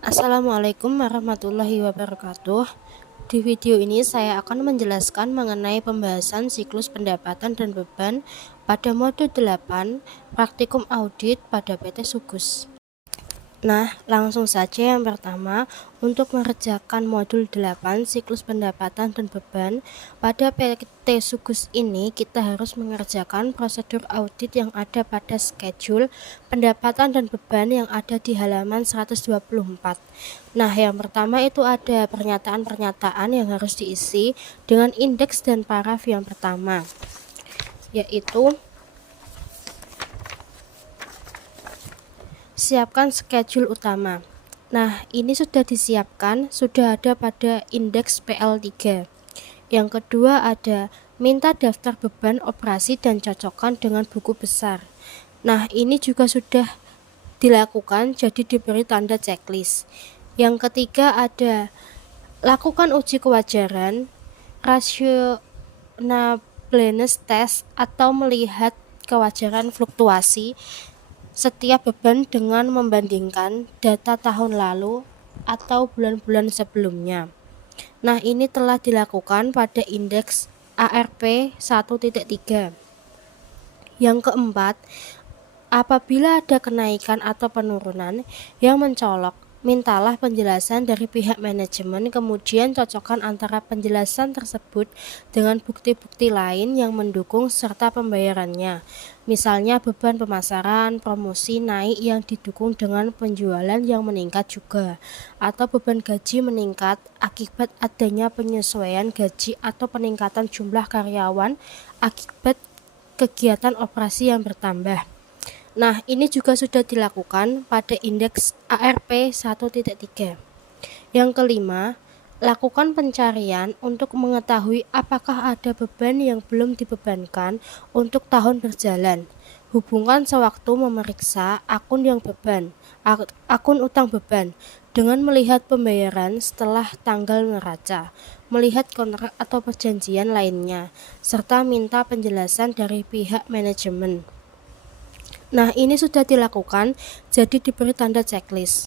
Assalamualaikum warahmatullahi wabarakatuh. Di video ini saya akan menjelaskan mengenai pembahasan siklus pendapatan dan beban pada modul 8 praktikum audit pada PT Sugus. Nah, langsung saja yang pertama, untuk mengerjakan modul 8 siklus pendapatan dan beban pada PT Sugus ini kita harus mengerjakan prosedur audit yang ada pada schedule pendapatan dan beban yang ada di halaman 124. Nah, yang pertama itu ada pernyataan-pernyataan yang harus diisi dengan indeks dan paraf yang pertama, yaitu siapkan schedule utama. Nah, ini sudah disiapkan, sudah ada pada indeks PL3. Yang kedua ada minta daftar beban operasi dan cocokkan dengan buku besar. Nah, ini juga sudah dilakukan, jadi diberi tanda checklist. Yang ketiga ada lakukan uji kewajaran, rationableness test atau melihat kewajaran fluktuasi setiap beban dengan membandingkan data tahun lalu atau bulan-bulan sebelumnya. Nah, ini telah dilakukan pada indeks ARP 1.3. Yang keempat, apabila ada kenaikan atau penurunan yang mencolok, mintalah penjelasan dari pihak manajemen, kemudian cocokkan antara penjelasan tersebut dengan bukti-bukti lain yang mendukung serta pembayarannya. Misalnya beban pemasaran, promosi naik yang didukung dengan penjualan yang meningkat juga, atau beban gaji meningkat akibat adanya penyesuaian gaji atau peningkatan jumlah karyawan akibat kegiatan operasi yang bertambah. Nah, ini juga sudah dilakukan pada indeks ARP 1.3. Yang kelima, lakukan pencarian untuk mengetahui apakah ada beban yang belum dibebankan untuk tahun berjalan. Hubungkan sewaktu memeriksa akun yang beban, akun utang beban, dengan melihat pembayaran setelah tanggal neraca, melihat kontrak atau perjanjian lainnya, serta minta penjelasan dari pihak manajemen. Nah, ini sudah dilakukan, jadi diberi tanda checklist.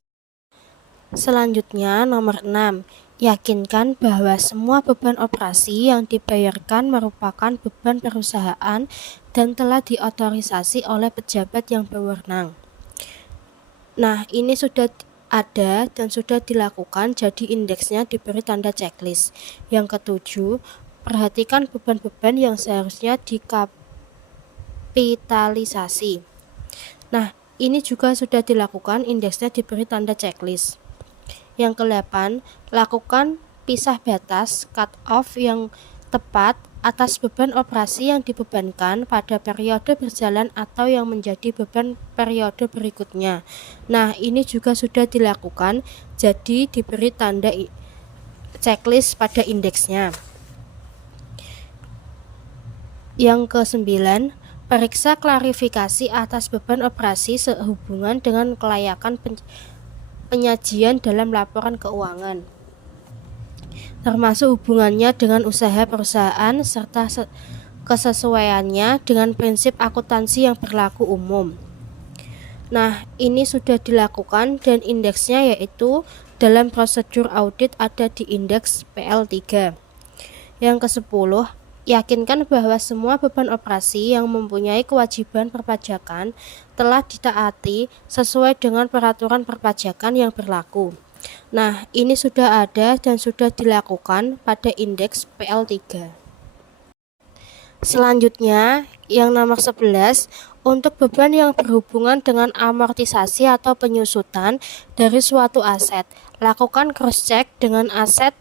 Selanjutnya, nomor 6. Yakinkan bahwa semua beban operasi yang dibayarkan merupakan beban perusahaan dan telah diotorisasi oleh pejabat yang berwenang. Nah, ini sudah ada dan sudah dilakukan, jadi indeksnya diberi tanda checklist. Yang ketujuh, perhatikan beban-beban yang seharusnya dikapitalisasi. Nah, ini juga sudah dilakukan, indeksnya diberi tanda checklist. Yang ke-8, lakukan pisah batas cut off yang tepat atas beban operasi yang dibebankan pada periode berjalan atau yang menjadi beban periode berikutnya. Nah, ini juga sudah dilakukan, jadi diberi tanda checklist pada indeksnya. Yang ke-9, periksa klarifikasi atas beban operasi sehubungan dengan kelayakan penyajian dalam laporan keuangan, termasuk hubungannya dengan usaha perusahaan serta kesesuaiannya dengan prinsip akuntansi yang berlaku umum. Nah, ini sudah dilakukan dan indeksnya yaitu dalam prosedur audit ada di indeks PL3. Yang ke-10, yakinkan bahwa semua beban operasi yang mempunyai kewajiban perpajakan telah ditaati sesuai dengan peraturan perpajakan yang berlaku. Nah, ini sudah ada dan sudah dilakukan pada indeks PL3. Selanjutnya, yang nomor 11, untuk beban yang berhubungan dengan amortisasi atau penyusutan dari suatu aset, lakukan cross-check dengan aset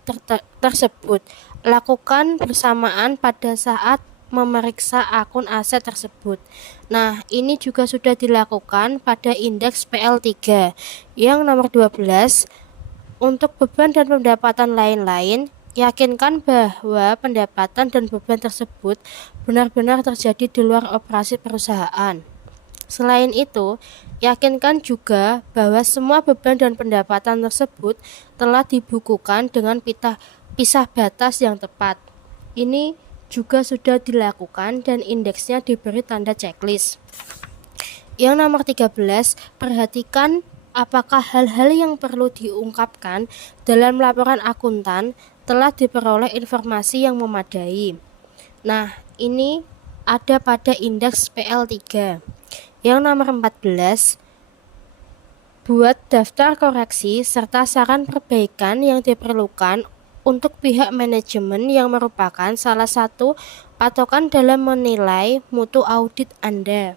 tersebut. Lakukan bersamaan pada saat memeriksa akun aset tersebut. Nah, ini juga sudah dilakukan pada indeks PL3. Yang nomor 12, untuk beban dan pendapatan lain-lain, yakinkan bahwa pendapatan dan beban tersebut benar-benar terjadi di luar operasi perusahaan. Selain itu, yakinkan juga bahwa semua beban dan pendapatan tersebut telah dibukukan dengan pisah batas yang tepat. Ini juga sudah dilakukan dan indeksnya diberi tanda checklist. Yang nomor 13, perhatikan apakah hal-hal yang perlu diungkapkan dalam laporan akuntan telah diperoleh informasi yang memadai. Nah, ini ada pada indeks PL3. Yang nomor 14, buat daftar koreksi serta saran perbaikan yang diperlukan untuk pihak manajemen yang merupakan salah satu patokan dalam menilai mutu audit Anda.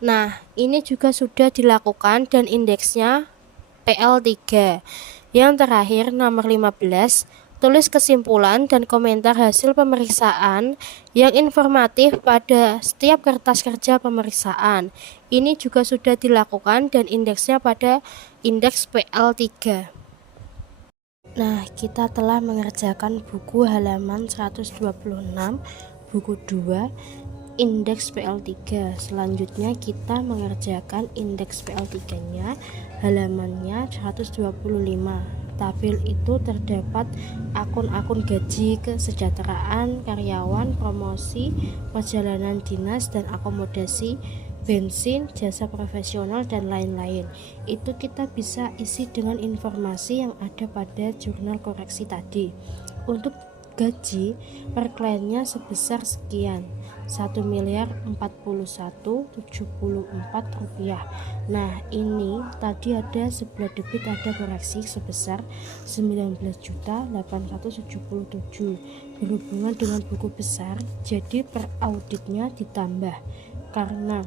Nah, ini juga sudah dilakukan dan indeksnya PL3. Yang terakhir nomor 15, tulis kesimpulan dan komentar hasil pemeriksaan yang informatif pada setiap kertas kerja pemeriksaan. Ini juga sudah dilakukan dan indeksnya pada indeks PL3. Nah, kita telah mengerjakan buku halaman 126, buku 2, indeks PL3. Selanjutnya kita mengerjakan indeks PL3-nya, halamannya 125. Tabel itu terdapat akun-akun gaji, kesejahteraan karyawan, promosi, perjalanan dinas dan akomodasi, bensin, jasa profesional dan lain-lain. Itu kita bisa isi dengan informasi yang ada pada jurnal koreksi tadi. Untuk gaji per kliennya sebesar sekian, 1.041.074 rupiah. Nah, ini tadi ada sebelah debit ada koreksi sebesar 19.877 berhubungan dengan buku besar, jadi per auditnya ditambah karena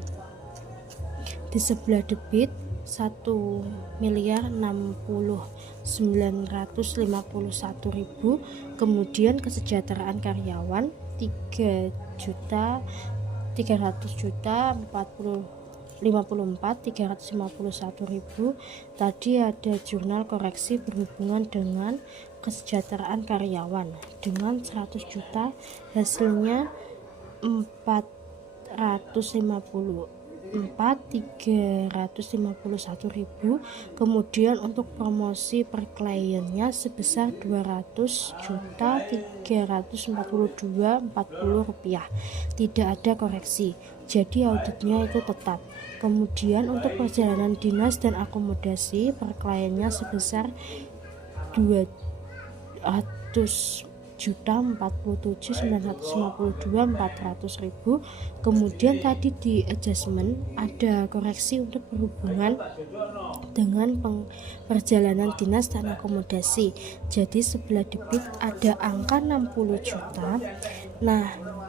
di sebelah debit 1.060.951.000, kemudian kesejahteraan karyawan 3.300.354.351.000. Tadi ada jurnal koreksi berhubungan dengan kesejahteraan karyawan dengan 100 juta, hasilnya 451.000. Kemudian untuk promosi per kliennya sebesar 200.342.40 rupiah, tidak ada koreksi, jadi auditnya itu tetap. Kemudian untuk perjalanan dinas dan akomodasi per kliennya sebesar 200.047.952.400.000. Kemudian tadi di adjustment ada koreksi untuk berhubungan dengan perjalanan dinas dan akomodasi, jadi sebelah debit ada angka 60 juta. Nah,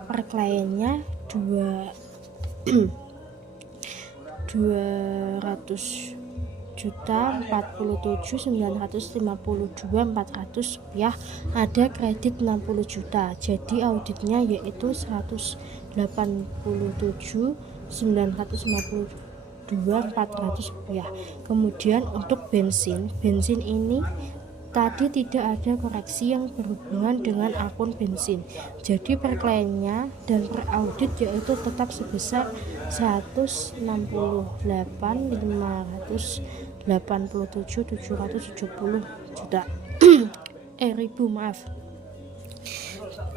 per kliennya 200.047.952.400 rupiah, ada kredit 60 juta, jadi auditnya yaitu 187.952.400 rupiah. Kemudian untuk bensin ini tadi tidak ada koreksi yang berhubungan dengan akun bensin, jadi per kliennya dan per audit yaitu tetap sebesar 168.587.770 juta ribu, maaf.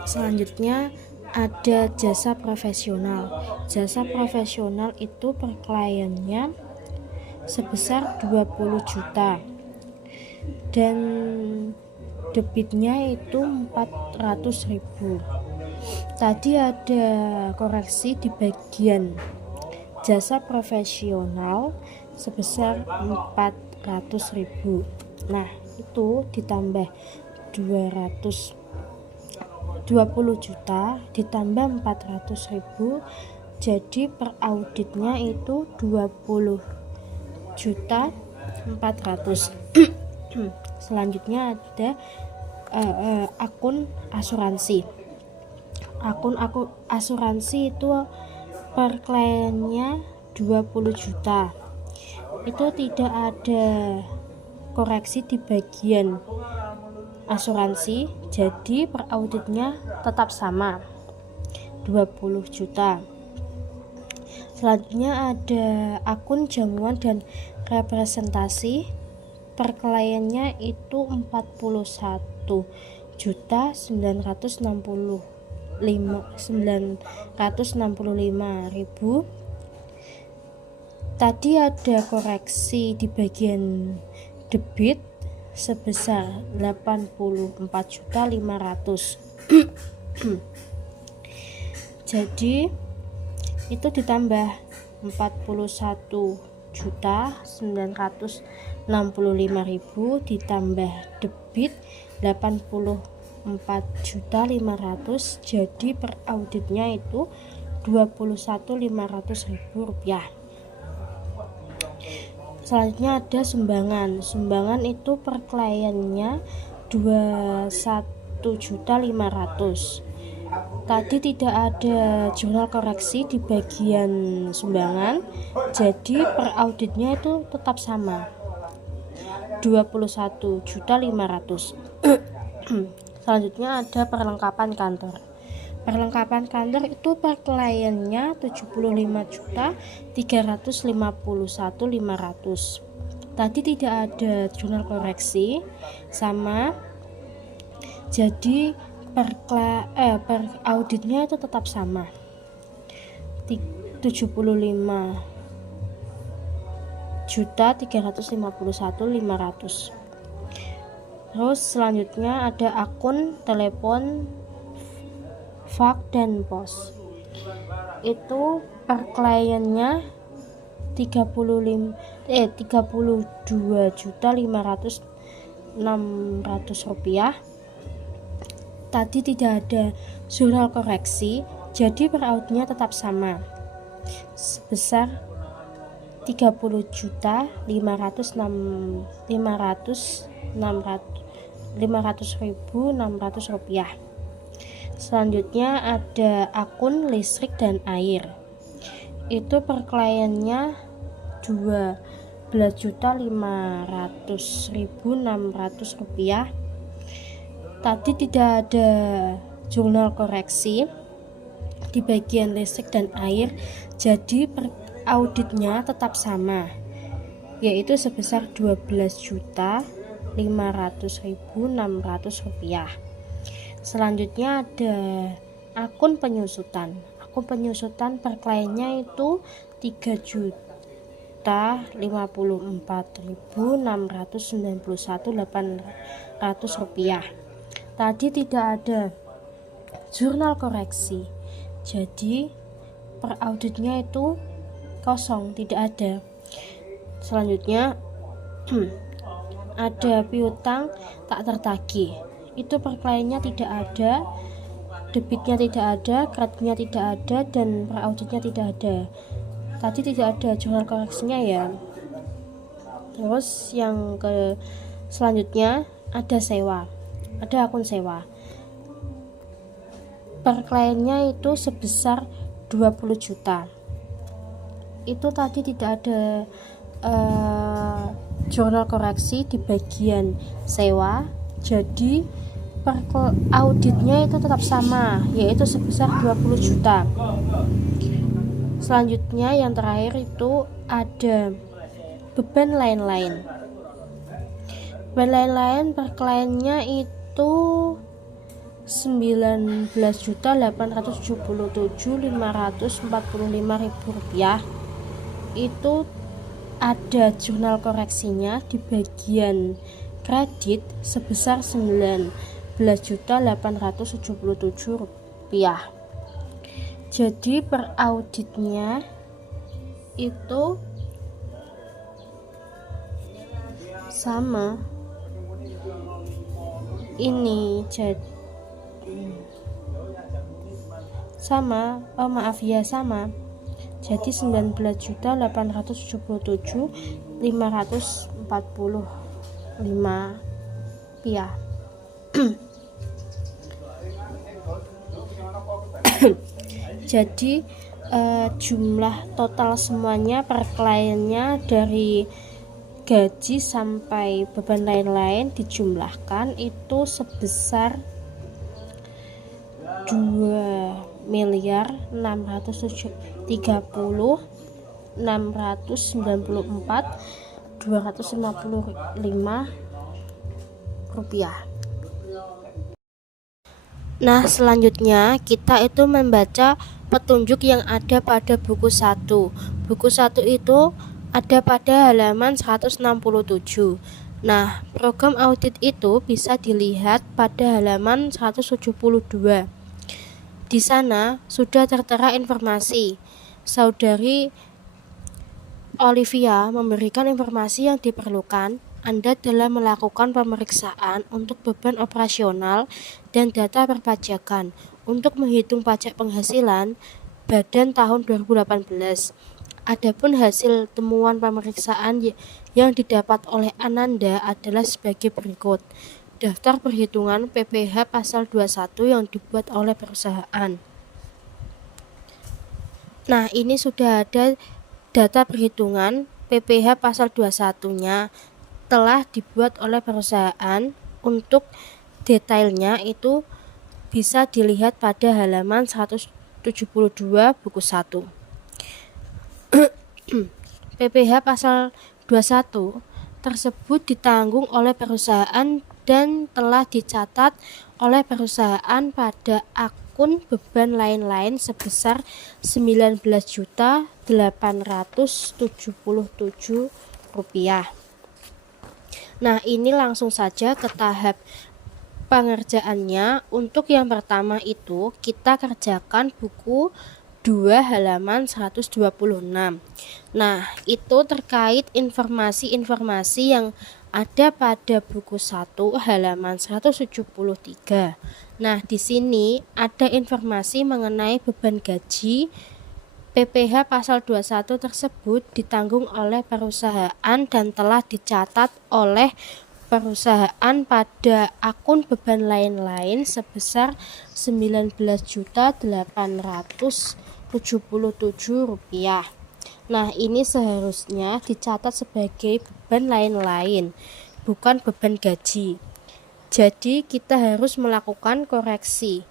Selanjutnya ada jasa profesional. Jasa profesional itu per kliennya sebesar 20 juta dan debitnya itu 400.000. Tadi ada koreksi di bagian jasa profesional sebesar 400.000. Nah, itu ditambah 220 juta ditambah 400.000, jadi per auditnya itu 20 juta 400. Selanjutnya ada akun asuransi. Akun asuransi itu per kliennya 20 juta. Itu tidak ada koreksi di bagian asuransi, jadi per auditnya tetap sama 20 juta. Selanjutnya ada akun jamuan dan representasi, per kliennya itu 41.965.000. Tadi ada koreksi di bagian debit sebesar 84.500.000. Jadi itu ditambah 41.965.000 ditambah debit 84.500.000, jadi per auditnya itu 21.500.000 rupiah. Selanjutnya ada sumbangan. Sumbangan itu per kliennya 21.500.000. Tadi tidak ada jurnal koreksi di bagian sumbangan, jadi per auditnya itu tetap sama 21.500.000. Selanjutnya ada perlengkapan kantor. Perlengkapan kantor itu per kliennya 75.351.500. Tadi tidak ada jurnal koreksi sama, jadi per auditnya itu tetap sama 75.351.500. Terus selanjutnya ada akun telepon, fax dan pos. Itu per kliennya 32.500.600 rupiah. Tadi tidak ada jurnal koreksi, jadi per auditnya tetap sama sebesar 30.500.600 rupiah. Selanjutnya ada akun listrik dan air. Itu per kliennya 12.500.600 rupiah. Tadi tidak ada jurnal koreksi di bagian listrik dan air, jadi per auditnya tetap sama, yaitu sebesar 12.500.600 rupiah. Selanjutnya ada akun penyusutan. Akun penyusutan per kliennya itu 3.054.691.800 rupiah. Tadi tidak ada jurnal koreksi, jadi per auditnya itu kosong, tidak ada. Selanjutnya ada piutang tak tertagih. Itu per kliennya tidak ada, debitnya tidak ada, kreditnya tidak ada, dan per auditnya tidak ada. Tadi tidak ada jurnal koreksinya ya. Terus yang ke selanjutnya ada sewa. Ada akun sewa. Per kliennya itu sebesar 20 juta. Itu tadi tidak ada jurnal koreksi di bagian sewa, jadi per auditnya itu tetap sama, yaitu sebesar 20 juta. Selanjutnya yang terakhir itu ada beban lain-lain. Beban lain-lain per kliennya itu 19.877.545.000 rupiah. Itu ada jurnal koreksinya di bagian kredit sebesar 19.877.000 rupiah. Jadi per auditnya itu sama ini, jadi sama jadi 19.877.545 rupiah. Jadi jumlah total semuanya per kliennya dari gaji sampai beban lain-lain dijumlahkan itu sebesar 2.630.694.255 rupiah. Nah, selanjutnya kita itu membaca petunjuk yang ada pada buku 1. Buku 1 itu ada pada halaman 167. Nah, program audit itu bisa dilihat pada halaman 172. Di sana sudah tertera informasi. Saudari Olivia memberikan informasi yang diperlukan Anda dalam melakukan pemeriksaan untuk beban operasional dan data perpajakan untuk menghitung pajak penghasilan badan tahun 2018. Adapun hasil temuan pemeriksaan yang didapat oleh Ananda adalah sebagai berikut. Daftar perhitungan PPh pasal 21 yang dibuat oleh perusahaan. Nah, ini sudah ada data perhitungan PPh pasal 21-nya telah dibuat oleh perusahaan. Untuk detailnya itu bisa dilihat pada halaman 172 buku 1. PPh pasal 21 tersebut ditanggung oleh perusahaan dan telah dicatat oleh perusahaan pada akun beban lain-lain sebesar Rp19.877. Nah, ini langsung saja ke tahap pengerjaannya. Untuk yang pertama itu kita kerjakan buku 2 halaman 126. Nah, itu terkait informasi-informasi yang ada pada buku 1 halaman 173. Nah, di sini ada informasi mengenai beban gaji. PPh pasal 21 tersebut ditanggung oleh perusahaan dan telah dicatat oleh perusahaan pada akun beban lain-lain sebesar Rp19.877. Nah, ini seharusnya dicatat sebagai beban lain-lain, bukan beban gaji. Jadi kita harus melakukan koreksi.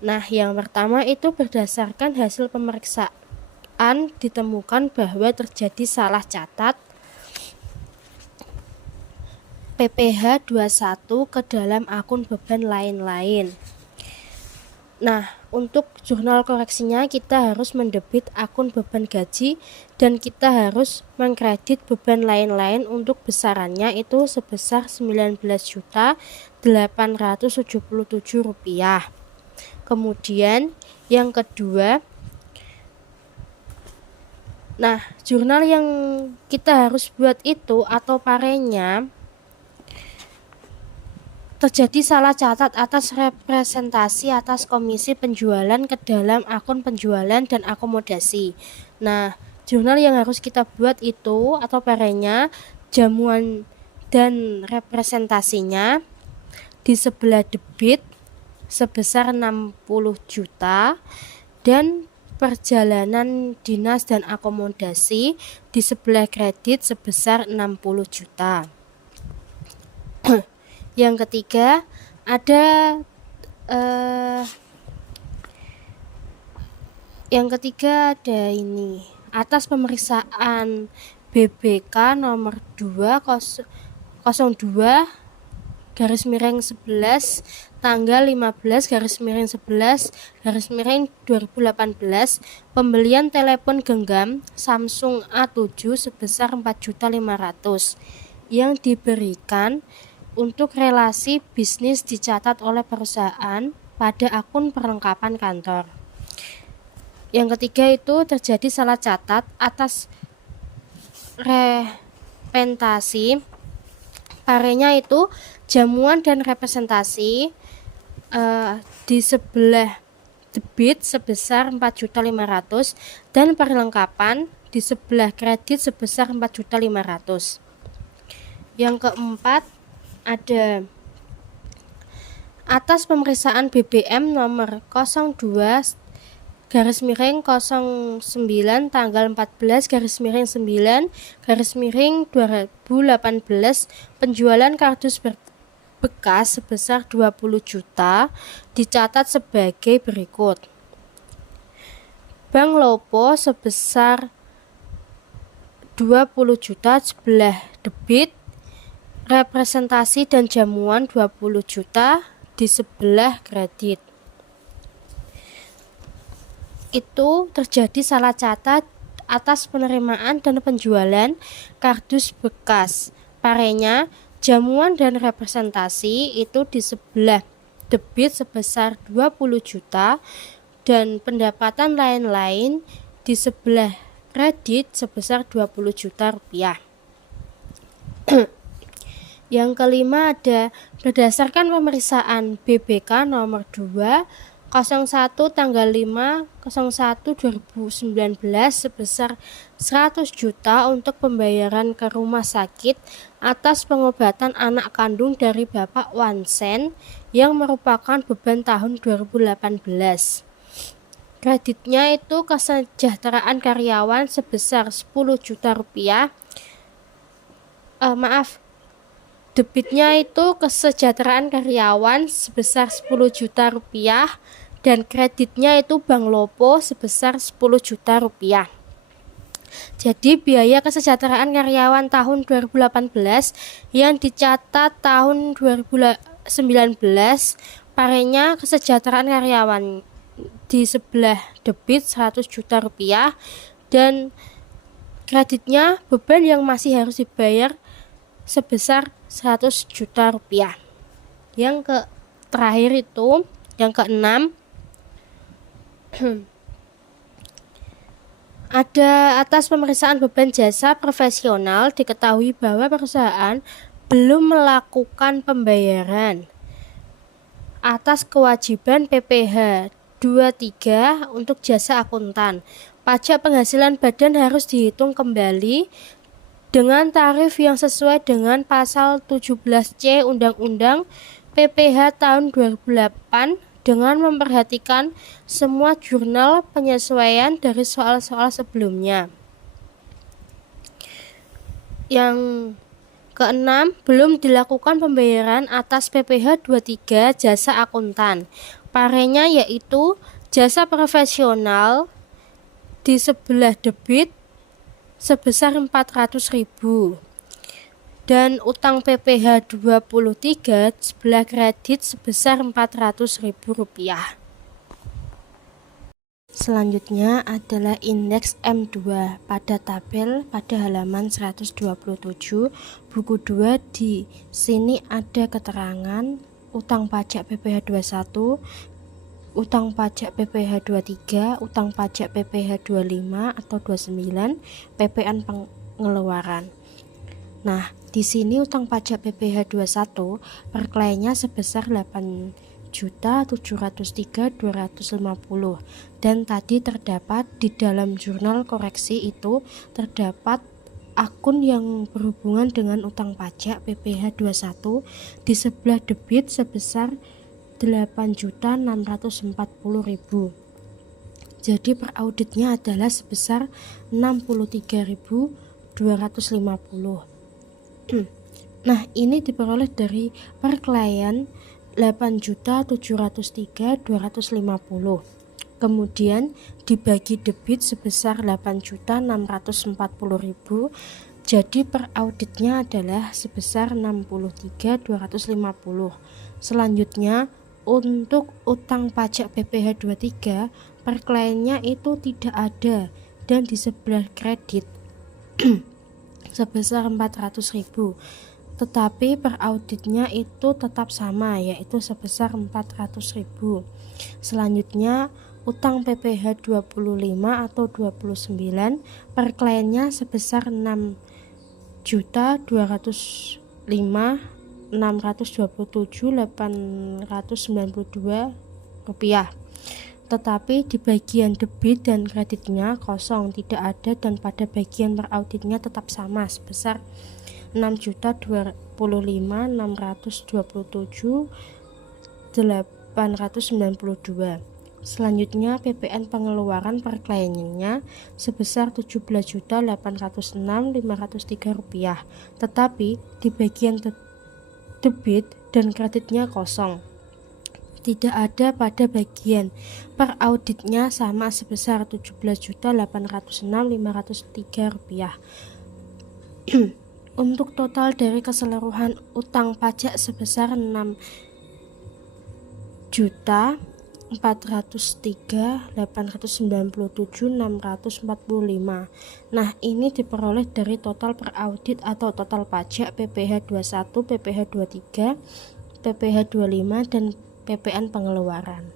Nah, yang pertama itu berdasarkan hasil pemeriksaan ditemukan bahwa terjadi salah catat PPh 21 ke dalam akun beban lain-lain. Nah, untuk jurnal koreksinya kita harus mendebit akun beban gaji dan kita harus mengkredit beban lain-lain untuk besarannya itu sebesar Rp19.877. Kemudian yang kedua, nah, jurnal yang kita harus buat itu atau parenya terjadi salah catat atas representasi atas komisi penjualan ke dalam akun penjualan dan akomodasi. Nah, jurnal yang harus kita buat itu atau parenya jamuan dan representasinya di sebelah debit sebesar 60 juta dan perjalanan dinas dan akomodasi di sebelah kredit sebesar 60 juta. Yang ketiga ada ini atas pemeriksaan BBK nomor 202 /11 tanggal 15/11/2018 pembelian telepon genggam Samsung A7 sebesar 4.500.000 yang diberikan untuk relasi bisnis dicatat oleh perusahaan pada akun perlengkapan kantor. Yang ketiga itu terjadi salah catat atas representasi parenya itu jamuan dan representasi di sebelah debit sebesar 4.500.000 dan perlengkapan di sebelah kredit sebesar 4.500.000. Yang keempat ada atas pemeriksaan BBM nomor 02/09 tanggal 14/9/2018 penjualan kardus bekas sebesar 20 juta dicatat sebagai berikut. Bank Lopo sebesar 20 juta sebelah debit, representasi dan jamuan 20 juta di sebelah kredit. itu terjadi salah catat atas penerimaan dan penjualan kardus bekas. Parenya, jamuan dan representasi itu di sebelah debit sebesar 20 juta dan pendapatan lain-lain di sebelah kredit sebesar 20 juta rupiah. Yang kelima ada berdasarkan pemeriksaan BBK nomor 2 01 tanggal 5/01/2019 sebesar 100 juta untuk pembayaran ke rumah sakit atas pengobatan anak kandung dari Bapak Wansen yang merupakan beban tahun 2018. Kreditnya itu kesejahteraan karyawan sebesar 10 juta rupiah. Debitnya itu kesejahteraan karyawan sebesar 10 juta rupiah dan kreditnya itu Bank Lopo sebesar 10 juta rupiah. Jadi biaya kesejahteraan karyawan tahun 2018 yang dicatat tahun 2019, parenya kesejahteraan karyawan di sebelah debit 100 juta rupiah dan kreditnya beban yang masih harus dibayar sebesar 100 juta rupiah. Yang terakhir itu, yang keenam, ada atas pemeriksaan beban jasa profesional diketahui bahwa perusahaan belum melakukan pembayaran atas kewajiban PPh 23 untuk jasa akuntan. Pajak penghasilan badan harus dihitung kembali dengan tarif yang sesuai dengan pasal 17C Undang-Undang PPh tahun 2008 dengan memperhatikan semua jurnal penyesuaian dari soal-soal sebelumnya. Yang keenam, belum dilakukan pembayaran atas PPh 23 jasa akuntan. Parenya yaitu jasa profesional di sebelah debit sebesar 400.000 dan utang PPh 23 sebelah kredit sebesar 400.000 rupiah. Selanjutnya adalah indeks M2 pada tabel pada halaman 127 buku 2. Di sini ada keterangan utang pajak PPh 21, utang pajak PPh 23, utang pajak PPh 25 atau 29, PPN pengeluaran. Nah, di sini utang pajak PPh 21 per kliennya sebesar 8.703.250 dan tadi terdapat di dalam jurnal koreksi itu terdapat akun yang berhubungan dengan utang pajak PPh 21 di sebelah debit sebesar 8.640.000. Jadi per auditnya adalah sebesar 63.250. Nah, ini diperoleh dari per klien 8.703.250. Kemudian dibagi debit sebesar 8.640.000. Jadi per auditnya adalah sebesar 63.250. Selanjutnya untuk utang pajak PPh 23 per kliennya itu tidak ada dan di sebelah kredit sebesar 400.000. Tetapi per auditnya itu tetap sama, yaitu sebesar 400.000. Selanjutnya utang PPh 25 atau 29 per kliennya sebesar 6.627.892 rupiah. Tetapi di bagian debit dan kreditnya kosong, tidak ada, dan pada bagian per auditnya tetap sama sebesar 6.025.627.892. Selanjutnya PPN pengeluaran per kliennya sebesar 17.806.503 rupiah. Tetapi di bagian debit dan kreditnya kosong, tidak ada pada bagian per auditnya sama sebesar 17.806.503 rupiah. Untuk total dari keseluruhan utang pajak sebesar 6.640.000 403, 897, 645. Nah, ini diperoleh dari total per audit atau total pajak PPh 21, PPh 23, PPh 25 dan PPN pengeluaran.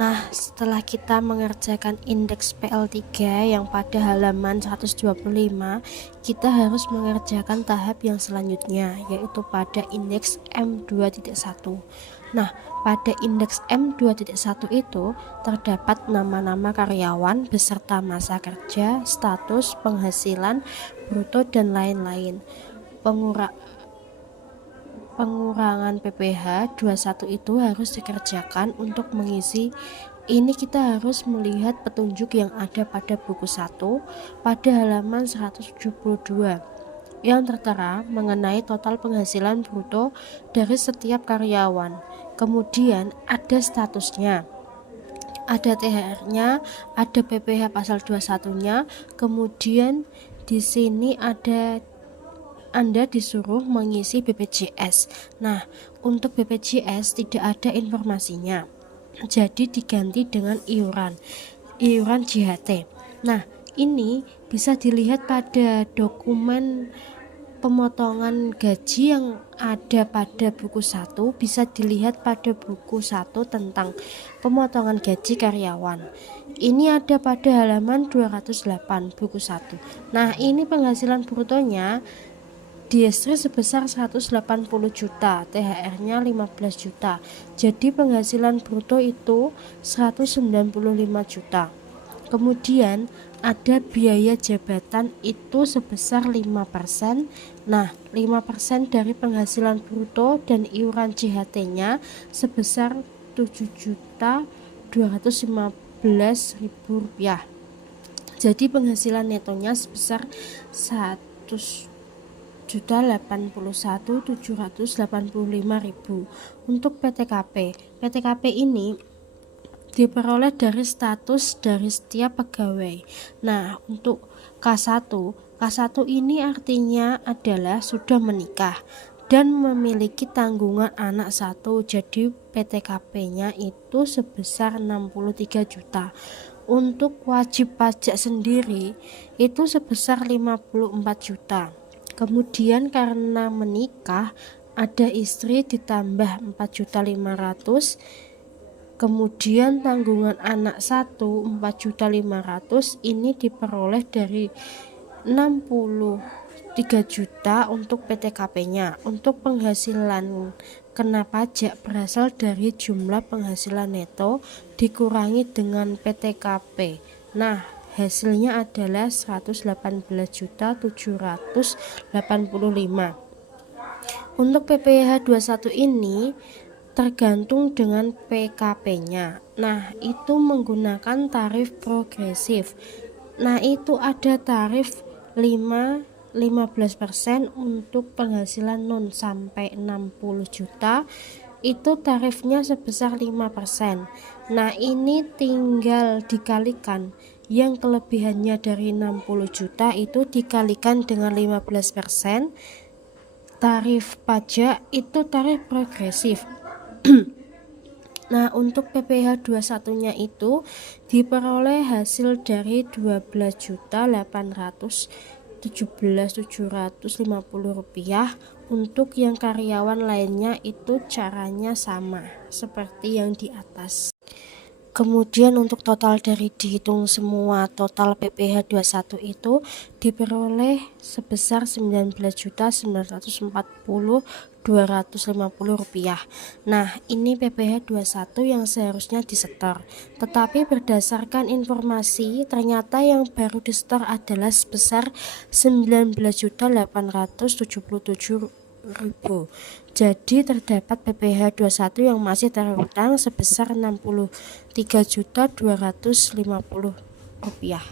Nah, setelah kita mengerjakan indeks PL3 yang pada halaman 125, kita harus mengerjakan tahap yang selanjutnya, yaitu pada indeks M2.1. Nah, pada indeks M2.1 itu terdapat nama-nama karyawan beserta masa kerja, status, penghasilan, bruto, dan lain-lain. Pengurangan PPh 21 itu harus dikerjakan. Untuk mengisi ini kita harus melihat petunjuk yang ada pada buku 1 pada halaman 172 yang tertera mengenai total penghasilan bruto dari setiap karyawan. Kemudian ada statusnya, ada THR-nya, ada PPh pasal 21-nya, kemudian di sini Anda disuruh mengisi BPJS. Nah, untuk BPJS tidak ada informasinya, jadi diganti dengan iuran JHT. Nah, ini bisa dilihat pada dokumen pemotongan gaji yang ada pada buku 1, bisa dilihat pada buku 1 tentang pemotongan gaji karyawan. Ini ada pada halaman 208 buku 1. Nah, ini penghasilan brutonya Diestri sebesar 180 juta, THR-nya 15 juta. Jadi penghasilan bruto itu 195 juta. Kemudian ada biaya jabatan itu sebesar 5%. Nah, 5% dari penghasilan bruto dan iuran JHT-nya sebesar 7.215.000 rupiah. Jadi penghasilan netonya sebesar 1.081.785.000. Untuk PTKP ini diperoleh dari status dari setiap pegawai. Nah, untuk K1 ini artinya adalah sudah menikah dan memiliki tanggungan anak 1. Jadi PTKP-nya itu sebesar 63 juta. Untuk wajib pajak sendiri itu sebesar 54 juta. Kemudian karena menikah ada istri ditambah 4.500.000. Kemudian tanggungan anak 1 4.500.000 ini diperoleh dari 63 juta untuk PTKP-nya. Untuk penghasilan kena pajak berasal dari jumlah penghasilan neto dikurangi dengan PTKP. Nah, hasilnya adalah 118.785. Untuk PPh 21 ini tergantung dengan PKP-nya. Nah, itu menggunakan tarif progresif. Nah, itu ada tarif 15% untuk penghasilan non sampai 60 juta. Itu tarifnya sebesar 5%. Nah, ini tinggal dikalikan. Yang kelebihannya dari 60 juta itu dikalikan dengan 15%. Tarif pajak itu tarif progresif. Nah, untuk PPh 21-nya itu diperoleh hasil dari 12.817.750 rupiah. Untuk yang karyawan lainnya itu caranya sama seperti yang di atas. Kemudian untuk total dari dihitung semua total PPh 21 itu diperoleh sebesar 19.940.250 rupiah. Nah, ini PPh 21 yang seharusnya disetor, tetapi berdasarkan informasi ternyata yang baru disetor adalah sebesar 19.877.000. Jadi terdapat PPh 21 yang masih terhutang sebesar 63.250 rupiah.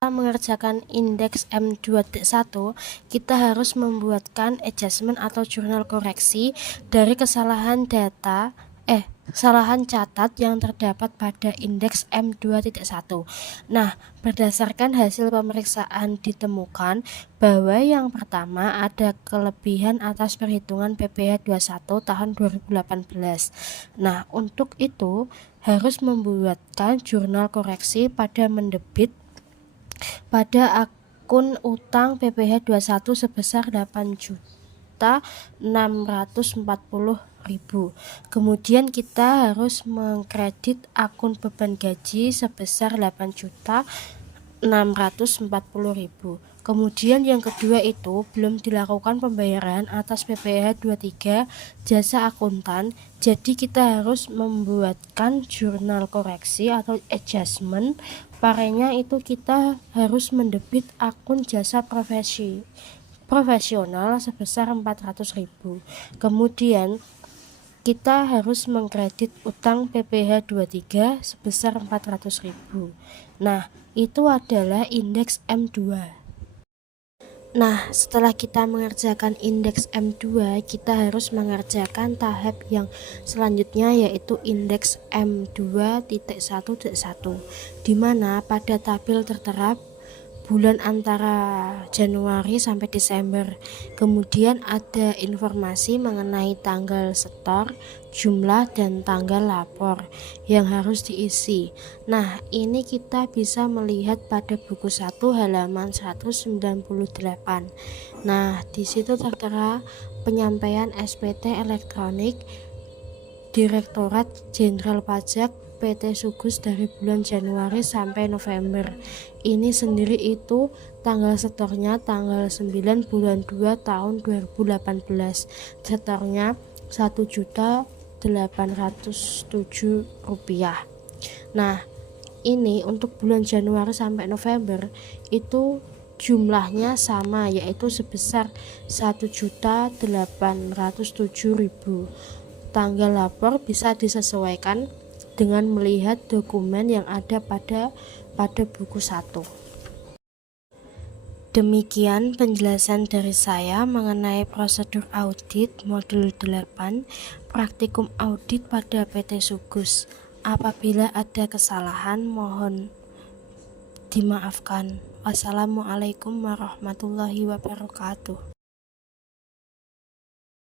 Kita mengerjakan indeks M2.1, kita harus membuatkan adjustment atau jurnal koreksi dari kesalahan data kesalahan catat yang terdapat pada indeks M2.1. Nah, berdasarkan hasil pemeriksaan ditemukan bahwa yang pertama ada kelebihan atas perhitungan PPh 21 tahun 2018. Nah, untuk itu harus membuatkan jurnal koreksi pada mendebit pada akun utang PPh 21 sebesar 8.640.000. Kemudian kita harus mengkredit akun beban gaji sebesar 8.640.000. Kemudian yang kedua itu belum dilakukan pembayaran atas PPh 23 jasa akuntan. Jadi kita harus membuatkan jurnal koreksi atau adjustment. Parenya itu kita harus mendebit akun jasa profesional sebesar 400.000. Kemudian kita harus mengkredit utang PPh 23 sebesar 400.000. Nah, itu adalah indeks M2. Nah, setelah kita mengerjakan indeks M2, kita harus mengerjakan tahap yang selanjutnya, yaitu indeks M2.1.1, di mana pada tabel tertera bulan antara Januari sampai Desember. Kemudian ada informasi mengenai tanggal setor, jumlah, dan tanggal lapor yang harus diisi. Nah, ini kita bisa melihat pada buku 1 halaman 198. Nah, di situ tertera penyampaian SPT elektronik Direktorat Jenderal Pajak PT Sugus dari bulan Januari sampai November. Ini sendiri itu tanggal setornya tanggal 9 bulan 2 tahun 2018. Setornya Rp1.807.000. Nah, ini untuk bulan Januari sampai November itu jumlahnya sama, yaitu sebesar 1.807.000. Tanggal lapor bisa disesuaikan dengan melihat dokumen yang ada pada buku 1. Demikian penjelasan dari saya mengenai prosedur audit modul 8 praktikum audit pada PT Sugus. Apabila ada kesalahan mohon dimaafkan. Wassalamualaikum warahmatullahi wabarakatuh.